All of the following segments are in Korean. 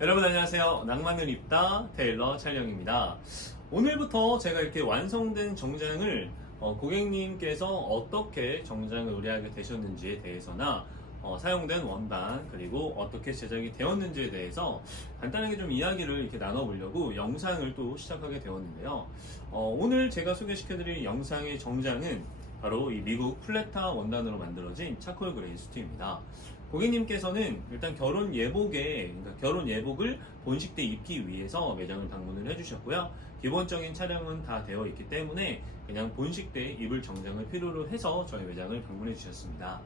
여러분 안녕하세요. 낭만을 입다 테일러 촬영입니다. 오늘부터 제가 이렇게 완성된 정장을 고객님께서 어떻게 정장을 의뢰하게 되셨는지에 대해서나 사용된 원단 그리고 어떻게 제작이 되었는지에 대해서 간단하게 좀 이야기를 이렇게 나눠보려고 영상을 또 시작하게 되었는데요. 오늘 제가 소개시켜드릴 영상의 정장은 바로 이 미국 플레타 원단으로 만들어진 차콜 그레이 수트입니다. 고객님께서는 일단 그러니까 결혼 예복을 본식 때 입기 위해서 매장을 방문을 해주셨고요. 기본적인 촬영은 다 되어 있기 때문에 그냥 본식 때 입을 정장을 필요로 해서 저희 매장을 방문해 주셨습니다.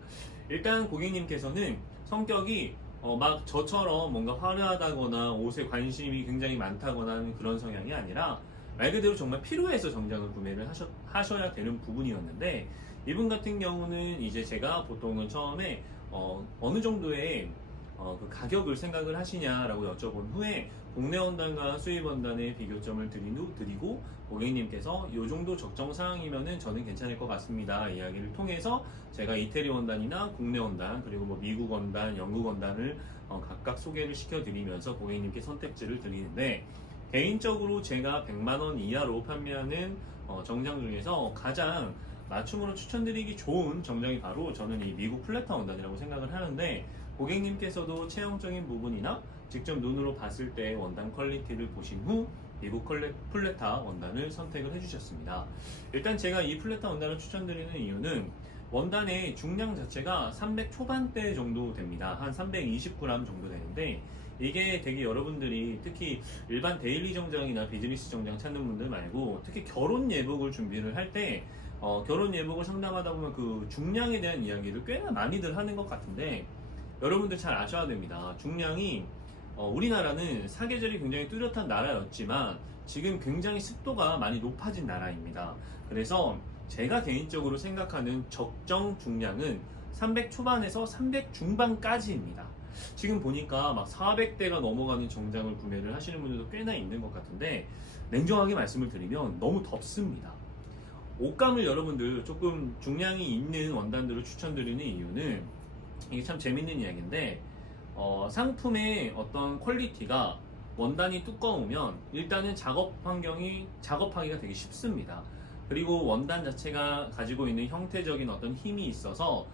일단 고객님께서는 성격이 막 저처럼 뭔가 화려하다거나 옷에 관심이 굉장히 많다거나 하는 그런 성향이 아니라 말 그대로 정말 필요해서 정장을 구매를 하셔야 되는 부분이었는데, 이분 같은 경우는 이제 제가 보통은 처음에 어느 정도의 그 가격을 생각을 하시냐라고 여쭤본 후에 국내 원단과 수입 원단의 비교점을 드리고 고객님께서 이 정도 적정사항이면은 저는 괜찮을 것 같습니다 이야기를 통해서 제가 이태리 원단이나 국내 원단 그리고 뭐 미국 원단, 영국 원단을 각각 소개를 시켜드리면서 고객님께 선택지를 드리는데, 개인적으로 제가 100만원 이하로 판매하는 정장 중에서 가장 맞춤으로 추천드리기 좋은 정장이 바로 저는 이 미국 플레타 원단이라고 생각을 하는데, 고객님께서도 체형적인 부분이나 직접 눈으로 봤을 때 원단 퀄리티를 보신 후 미국 플레타 원단을 선택을 해주셨습니다. 일단 제가 이 플레타 원단을 추천드리는 이유는 원단의 중량 자체가 300 초반대 정도 됩니다. 한 320g 정도 되는데, 이게 되게 여러분들이 특히 일반 데일리 정장이나 비즈니스 정장 찾는 분들 말고 특히 결혼 예복을 준비를 할 때 결혼 예복을 상담하다 보면 그 중량에 대한 이야기를 꽤나 많이들 하는 것 같은데, 여러분들 잘 아셔야 됩니다. 중량이 우리나라는 사계절이 굉장히 뚜렷한 나라였지만 지금 굉장히 습도가 많이 높아진 나라입니다. 그래서 제가 개인적으로 생각하는 적정 중량은 300 초반에서 300 중반까지입니다. 지금 보니까 막 400대가 넘어가는 정장을 구매를 하시는 분들도 꽤나 있는 것 같은데, 냉정하게 말씀을 드리면 너무 덥습니다. 옷감을 여러분들 조금 중량이 있는 원단들을 추천드리는 이유는 이게 참 재밌는 이야기인데, 상품의 어떤 퀄리티가 원단이 두꺼우면 일단은 작업하기가 되게 쉽습니다. 그리고 원단 자체가 가지고 있는 형태적인 어떤 힘이 있어서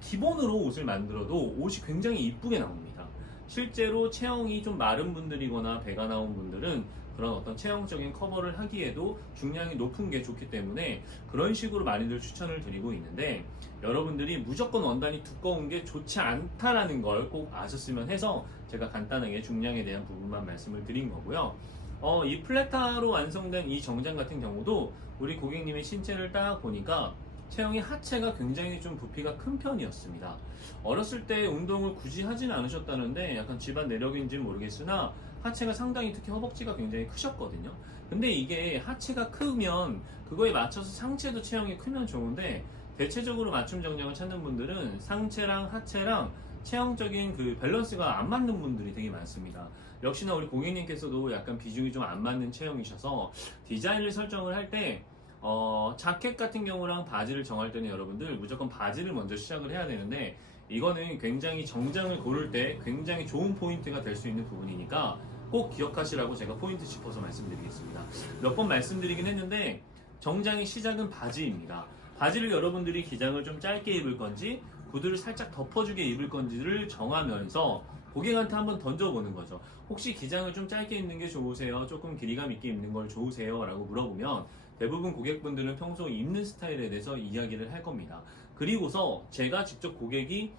기본으로 옷을 만들어도 옷이 굉장히 이쁘게 나옵니다. 실제로 체형이 좀 마른 분들이거나 배가 나온 분들은 그런 어떤 체형적인 커버를 하기에도 중량이 높은 게 좋기 때문에 그런 식으로 많이들 추천을 드리고 있는데, 여러분들이 무조건 원단이 두꺼운 게 좋지 않다라는 걸 꼭 아셨으면 해서 제가 간단하게 중량에 대한 부분만 말씀을 드린 거고요. 이 플레타로 완성된 이 정장 같은 경우도 우리 고객님의 신체를 딱 보니까 체형이 하체가 굉장히 좀 부피가 큰 편이었습니다. 어렸을 때 운동을 굳이 하진 않으셨다는데 약간 집안 내력인지는 모르겠으나 하체가 상당히, 특히 허벅지가 굉장히 크셨거든요. 근데 이게 하체가 크면 그거에 맞춰서 상체도 체형이 크면 좋은데, 대체적으로 맞춤 정장을 찾는 분들은 상체랑 하체랑 체형적인 그 밸런스가 안 맞는 분들이 되게 많습니다. 역시나 우리 고객님께서도 약간 비중이 좀 안 맞는 체형이셔서 디자인을 설정을 할 때 자켓 같은 경우랑 바지를 정할 때는 여러분들 무조건 바지를 먼저 시작을 해야 되는데, 이거는 굉장히 정장을 고를 때 굉장히 좋은 포인트가 될 수 있는 부분이니까 꼭 기억하시라고 제가 포인트 짚어서 말씀드리겠습니다. 몇 번 말씀드리긴 했는데 정장의 시작은 바지입니다. 바지를 여러분들이 기장을 좀 짧게 입을 건지 구두를 살짝 덮어주게 입을 건지를 정하면서 고객한테 한번 던져보는 거죠. 혹시 기장을 좀 짧게 입는 게 좋으세요? 조금 길이감 있게 입는 걸 좋으세요? 라고 물어보면 대부분 고객분들은 평소 입는 스타일에 대해서 이야기를 할 겁니다. 그리고서 제가 직접 고객이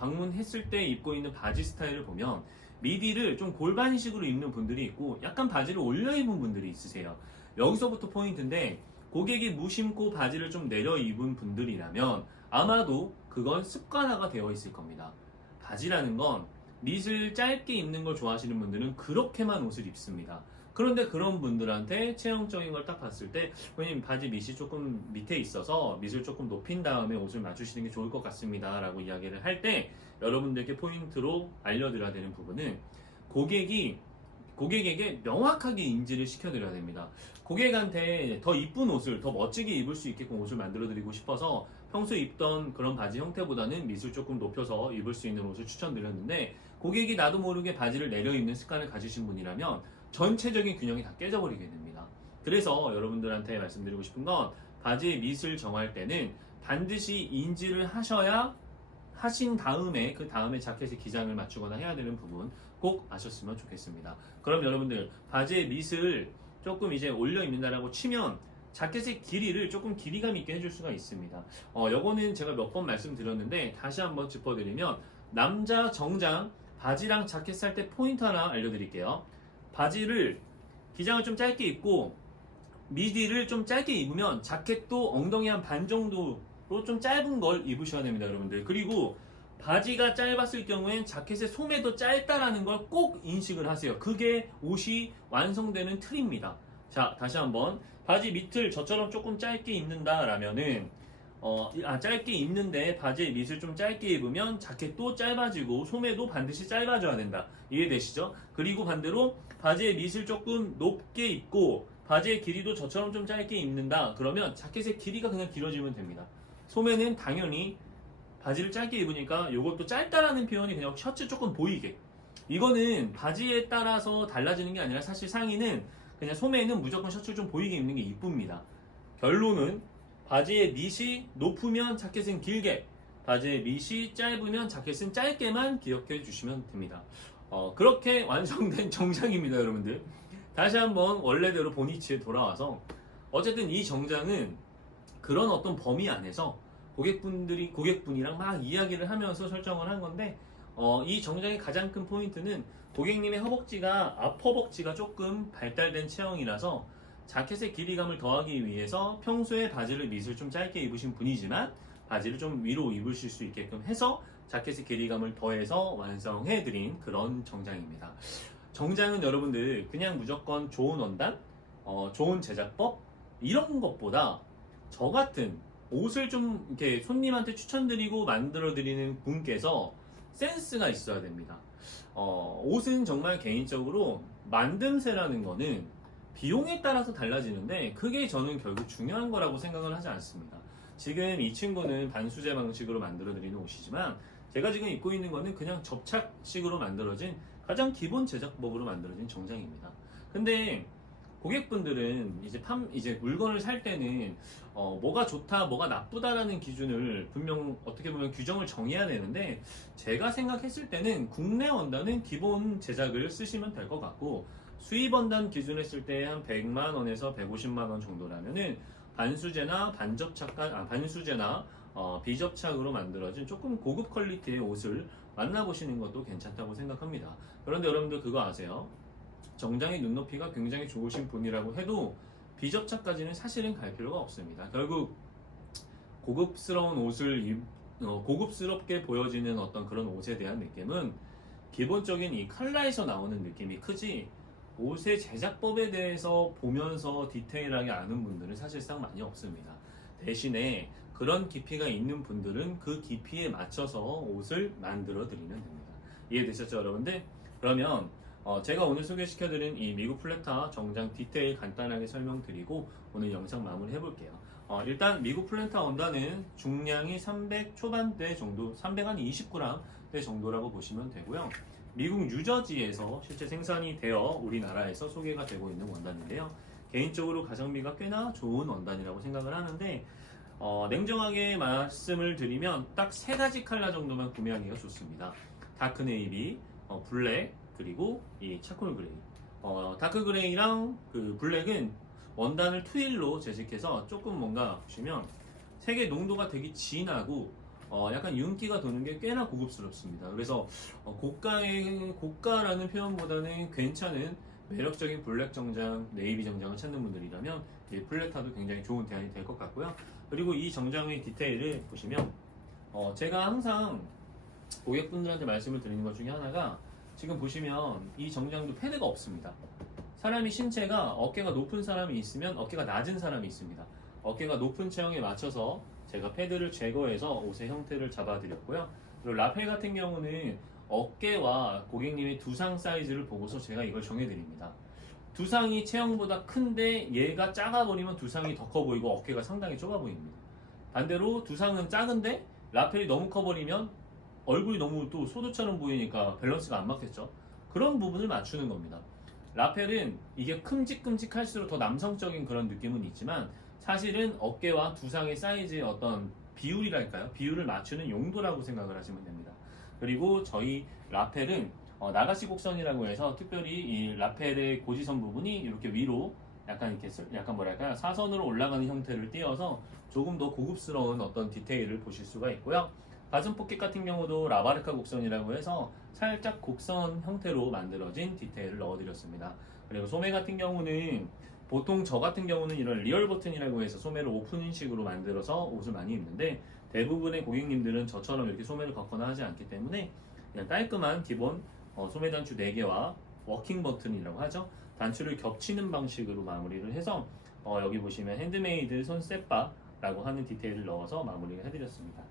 방문했을 때 입고 있는 바지 스타일을 보면 미디를 좀 골반식으로 입는 분들이 있고 약간 바지를 올려 입은 분들이 있으세요. 여기서부터 포인트인데, 고객이 무심코 바지를 좀 내려 입은 분들이라면 아마도 그건 습관화가 되어 있을 겁니다. 바지라는 건 밑을 짧게 입는 걸 좋아하시는 분들은 그렇게만 옷을 입습니다. 그런데 그런 분들한테 체형적인 걸 딱 봤을 때, 왜냐면 바지 밑이 조금 밑에 있어서 밑을 조금 높인 다음에 옷을 맞추시는 게 좋을 것 같습니다 라고 이야기를 할 때, 여러분들께 포인트로 알려드려야 되는 부분은 고객에게 명확하게 인지를 시켜드려야 됩니다. 고객한테 더 이쁜 옷을 더 멋지게 입을 수 있게끔 옷을 만들어 드리고 싶어서 평소에 입던 그런 바지 형태보다는 밑을 조금 높여서 입을 수 있는 옷을 추천드렸는데, 고객이 나도 모르게 바지를 내려 입는 습관을 가지신 분이라면 전체적인 균형이 다 깨져버리게 됩니다. 그래서 여러분들한테 말씀드리고 싶은 건, 바지의 밑을 정할 때는 반드시 인지를 하신 다음에 그 다음에 자켓의 기장을 맞추거나 해야 되는 부분 꼭 아셨으면 좋겠습니다. 그럼 여러분들, 바지의 밑을 조금 이제 올려 입는다라고 치면 자켓의 길이를 조금 길이감 있게 해줄 수가 있습니다. 요거는 제가 몇 번 말씀드렸는데 다시 한번 짚어드리면, 남자 정장 바지랑 자켓 살 때 포인트 하나 알려드릴게요. 바지를 기장을 좀 짧게 입고 미디를 좀 짧게 입으면 자켓도 엉덩이 한 반 정도로 좀 짧은 걸 입으셔야 됩니다, 여러분들. 그리고 바지가 짧았을 경우엔 자켓의 소매도 짧다라는 걸 꼭 인식을 하세요. 그게 옷이 완성되는 틀입니다. 자, 다시 한번. 바지 밑을 저처럼 조금 짧게 입는다라면은 짧게 입는데 바지의 밑을 좀 짧게 입으면 자켓도 짧아지고 소매도 반드시 짧아져야 된다. 이해되시죠? 그리고 반대로 바지의 밑을 조금 높게 입고 바지의 길이도 저처럼 좀 짧게 입는다. 그러면 자켓의 길이가 그냥 길어지면 됩니다. 소매는 당연히 바지를 짧게 입으니까 이것도 짧다라는 표현이 그냥 셔츠 조금 보이게. 이거는 바지에 따라서 달라지는 게 아니라 사실 상의는 그냥 소매는 무조건 셔츠를 좀 보이게 입는 게 이쁩니다. 결론은 바지의 밑이 높으면 자켓은 길게, 바지의 밑이 짧으면 자켓은 짧게만 기억해 주시면 됩니다. 그렇게 완성된 정장입니다, 여러분들. 다시 한번 원래대로 본위치에 돌아와서, 어쨌든 이 정장은 그런 어떤 범위 안에서 고객분이랑 막 이야기를 하면서 설정을 한 건데, 이 정장의 가장 큰 포인트는 고객님의 허벅지가 앞허벅지가 조금 발달된 체형이라서 자켓의 길이감을 더하기 위해서 평소에 바지를 밑을 좀 짧게 입으신 분이지만 바지를 좀 위로 입으실 수 있게끔 해서 자켓의 길이감을 더해서 완성해드린 그런 정장입니다. 정장은 여러분들 그냥 무조건 좋은 원단, 좋은 제작법 이런 것보다 저 같은 옷을 좀 이렇게 손님한테 추천드리고 만들어드리는 분께서 센스가 있어야 됩니다. 옷은 정말 개인적으로 만듦새라는 거는 비용에 따라서 달라지는데 그게 저는 결국 중요한 거라고 생각을 하지 않습니다. 지금 이 친구는 반수제 방식으로 만들어드리는 옷이지만 제가 지금 입고 있는 거는 그냥 접착식으로 만들어진 가장 기본 제작법으로 만들어진 정장입니다. 근데 고객분들은 이제 물건을 살 때는 뭐가 좋다, 뭐가 나쁘다라는 기준을 분명 어떻게 보면 규정을 정해야 되는데, 제가 생각했을 때는 국내 원단은 기본 제작을 쓰시면 될 것 같고, 수입 원단 기준 했을 때 한 100만 원에서 150만 원 정도라면은 반수제나 비접착으로 만들어진 조금 고급 퀄리티의 옷을 만나보시는 것도 괜찮다고 생각합니다. 그런데 여러분들 그거 아세요? 정장의 눈높이가 굉장히 좋으신 분이라고 해도 비접착까지는 사실은 갈 필요가 없습니다. 결국 고급스러운 옷을 고급스럽게 보여지는 어떤 그런 옷에 대한 느낌은 기본적인 이 컬러에서 나오는 느낌이 크지, 옷의 제작법에 대해서 보면서 디테일하게 아는 분들은 사실상 많이 없습니다. 대신에 그런 깊이가 있는 분들은 그 깊이에 맞춰서 옷을 만들어 드리면 됩니다. 이해되셨죠, 여러분들? 그러면 제가 오늘 소개시켜드린 이 미국 플랜타 정장 디테일 간단하게 설명드리고 오늘 영상 마무리 해볼게요. 일단 미국 플랜타 원단은 중량이 300 초반대 정도, 320g 정도라고 보시면 되고요. 미국 뉴저지에서 실제 생산이 되어 우리나라에서 소개가 되고 있는 원단인데요. 개인적으로 가성비가 꽤나 좋은 원단이라고 생각을 하는데, 냉정하게 말씀을 드리면 딱 세 가지 컬러 정도만 구매하기가 좋습니다. 다크 네이비, 블랙, 그리고 이 차콜 그레이. 다크 그레이랑 그 블랙은 원단을 투일로 재직해서 조금 뭔가 보시면 색의 농도가 되게 진하고 약간 윤기가 도는 게 꽤나 고급스럽습니다. 그래서 고가라는 표현보다는 괜찮은 매력적인 블랙 정장, 네이비 정장을 찾는 분들이라면 이 플레타도 굉장히 좋은 대안이 될 것 같고요. 그리고 이 정장의 디테일을 보시면 제가 항상 고객분들한테 말씀을 드리는 것 중에 하나가, 지금 보시면 이 정장도 패드가 없습니다. 사람이 신체가 어깨가 높은 사람이 있으면 어깨가 낮은 사람이 있습니다. 어깨가 높은 체형에 맞춰서 제가 패드를 제거해서 옷의 형태를 잡아드렸고요. 그리고 라펠 같은 경우는 어깨와 고객님의 두상 사이즈를 보고서 제가 이걸 정해드립니다. 두상이 체형보다 큰데 얘가 작아버리면 두상이 더 커 보이고 어깨가 상당히 좁아 보입니다. 반대로 두상은 작은데 라펠이 너무 커버리면 얼굴이 너무 또 소두처럼 보이니까 밸런스가 안 맞겠죠. 그런 부분을 맞추는 겁니다. 라펠은 이게 큼직큼직할수록 더 남성적인 그런 느낌은 있지만 사실은 어깨와 두상의 사이즈의 어떤 비율이랄까요? 비율을 맞추는 용도라고 생각을 하시면 됩니다. 그리고 저희 라펠은 나가시 곡선이라고 해서 특별히 이 라펠의 고지선 부분이 이렇게 위로 약간 이렇게 약간 뭐랄까요? 사선으로 올라가는 형태를 띄어서 조금 더 고급스러운 어떤 디테일을 보실 수가 있고요. 가슴 포켓 같은 경우도 라바르카 곡선이라고 해서 살짝 곡선 형태로 만들어진 디테일을 넣어드렸습니다. 그리고 소매 같은 경우는 보통 저 같은 경우는 이런 리얼 버튼이라고 해서 소매를 오픈식으로 만들어서 옷을 많이 입는데 대부분의 고객님들은 저처럼 이렇게 소매를 걷거나 하지 않기 때문에 그냥 깔끔한 기본 소매 단추 4개와 워킹 버튼이라고 하죠. 단추를 겹치는 방식으로 마무리를 해서 여기 보시면 핸드메이드 손셋바라고 하는 디테일을 넣어서 마무리를 해드렸습니다.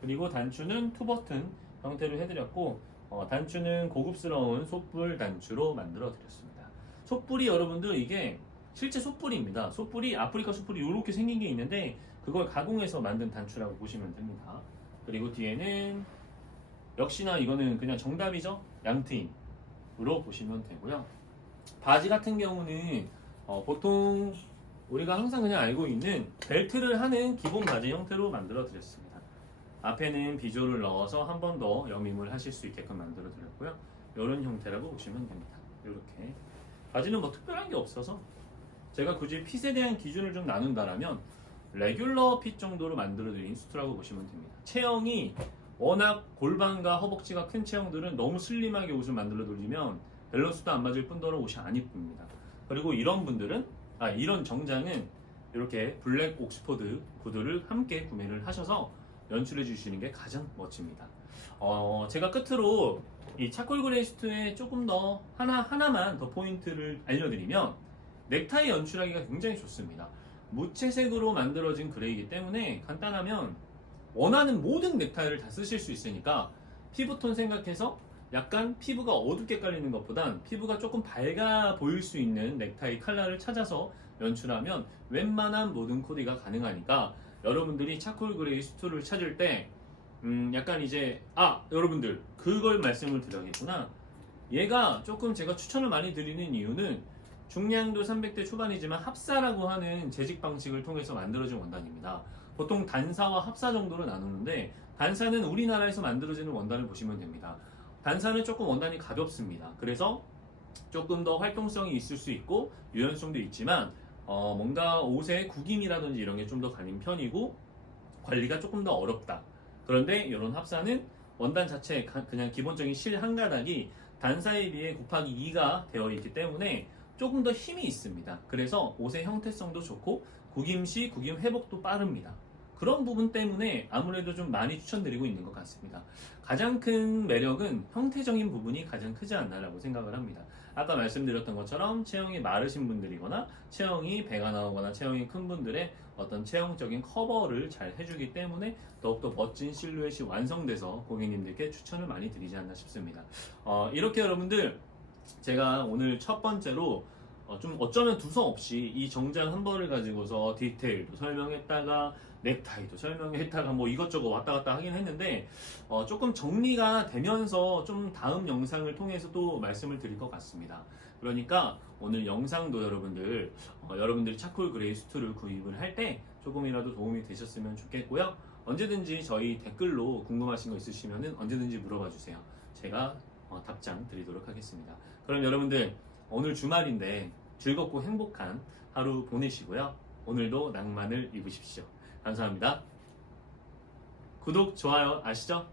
그리고 단추는 투버튼 형태로 해드렸고 단추는 고급스러운 솥불 단추로 만들어 드렸습니다. 솥불이 여러분들 이게 실제 솥불입니다. 솥불이 아프리카 솥불이 이렇게 생긴 게 있는데 그걸 가공해서 만든 단추라고 보시면 됩니다. 그리고 뒤에는 역시나 이거는 그냥 정답이죠. 양트임으로 보시면 되고요. 바지 같은 경우는 보통 우리가 항상 그냥 알고 있는 벨트를 하는 기본 바지 형태로 만들어 드렸습니다. 앞에는 비조를 넣어서 한 번 더 여밈을 하실 수 있게끔 만들어 드렸고요. 이런 형태라고 보시면 됩니다. 이렇게 바지는 뭐 특별한 게 없어서 제가 굳이 핏에 대한 기준을 좀 나눈다라면 레귤러 핏 정도로 만들어 드린 수트라고 보시면 됩니다. 체형이 워낙 골반과 허벅지가 큰 체형들은 너무 슬림하게 옷을 만들어 드리면 밸런스도 안 맞을 뿐더러 옷이 안 이쁩니다. 그리고 이런 분들은 이런 정장은 이렇게 블랙 옥스퍼드 구두를 함께 구매를 하셔서 연출해 주시는 게 가장 멋집니다. 제가 끝으로 이 차콜 그레이 수트에 조금 더 하나만 더 포인트를 알려드리면 넥타이 연출하기가 굉장히 좋습니다. 무채색으로 만들어진 그레이이기 때문에 간단하면 원하는 모든 넥타이를 다 쓰실 수 있으니까 피부톤 생각해서 약간 피부가 어둡게 깔리는 것보단 피부가 조금 밝아 보일 수 있는 넥타이 컬러를 찾아서 연출하면 웬만한 모든 코디가 가능하니까 여러분들이 차콜 그레이 수트를 찾을 때 약간 이제 여러분들 그걸 말씀을 드려야겠구나. 얘가 조금 제가 추천을 많이 드리는 이유는 중량도 300대 초반이지만 합사라고 하는 재직 방식을 통해서 만들어진 원단입니다. 보통 단사와 합사 정도로 나누는데 단사는 우리나라에서 만들어지는 원단을 보시면 됩니다. 단사는 조금 원단이 가볍습니다. 그래서 조금 더 활동성이 있을 수 있고 유연성도 있지만 뭔가 옷의 구김이라든지 이런 게 좀 더 가는 편이고 관리가 조금 더 어렵다. 그런데 이런 합사는 원단 자체 그냥 기본적인 실 한 가닥이 단사에 비해 곱하기 2가 되어 있기 때문에 조금 더 힘이 있습니다. 그래서 옷의 형태성도 좋고 구김 시 구김 회복도 빠릅니다. 그런 부분 때문에 아무래도 좀 많이 추천드리고 있는 것 같습니다. 가장 큰 매력은 형태적인 부분이 가장 크지 않나라고 생각을 합니다. 아까 말씀드렸던 것처럼 체형이 마르신 분들이거나 체형이 배가 나오거나 체형이 큰 분들의 어떤 체형적인 커버를 잘 해주기 때문에 더욱더 멋진 실루엣이 완성돼서 고객님들께 추천을 많이 드리지 않나 싶습니다. 이렇게 여러분들 제가 오늘 첫 번째로 좀 어쩌면 두서없이 이 정장 한 벌을 가지고서 디테일도 설명했다가 넥타이도 설명했다가 뭐 이것저것 왔다 갔다 하긴 했는데 조금 정리가 되면서 좀 다음 영상을 통해서도 말씀을 드릴 것 같습니다. 그러니까 오늘 영상도 여러분들이 차콜 그레이 수트를 구입을 할 때 조금이라도 도움이 되셨으면 좋겠고요. 언제든지 저희 댓글로 궁금하신 거 있으시면 언제든지 물어봐 주세요. 제가 답장 드리도록 하겠습니다. 그럼 여러분들 오늘 주말인데 즐겁고 행복한 하루 보내시고요. 오늘도 낭만을 입으십시오. 감사합니다. 구독, 좋아요 아시죠?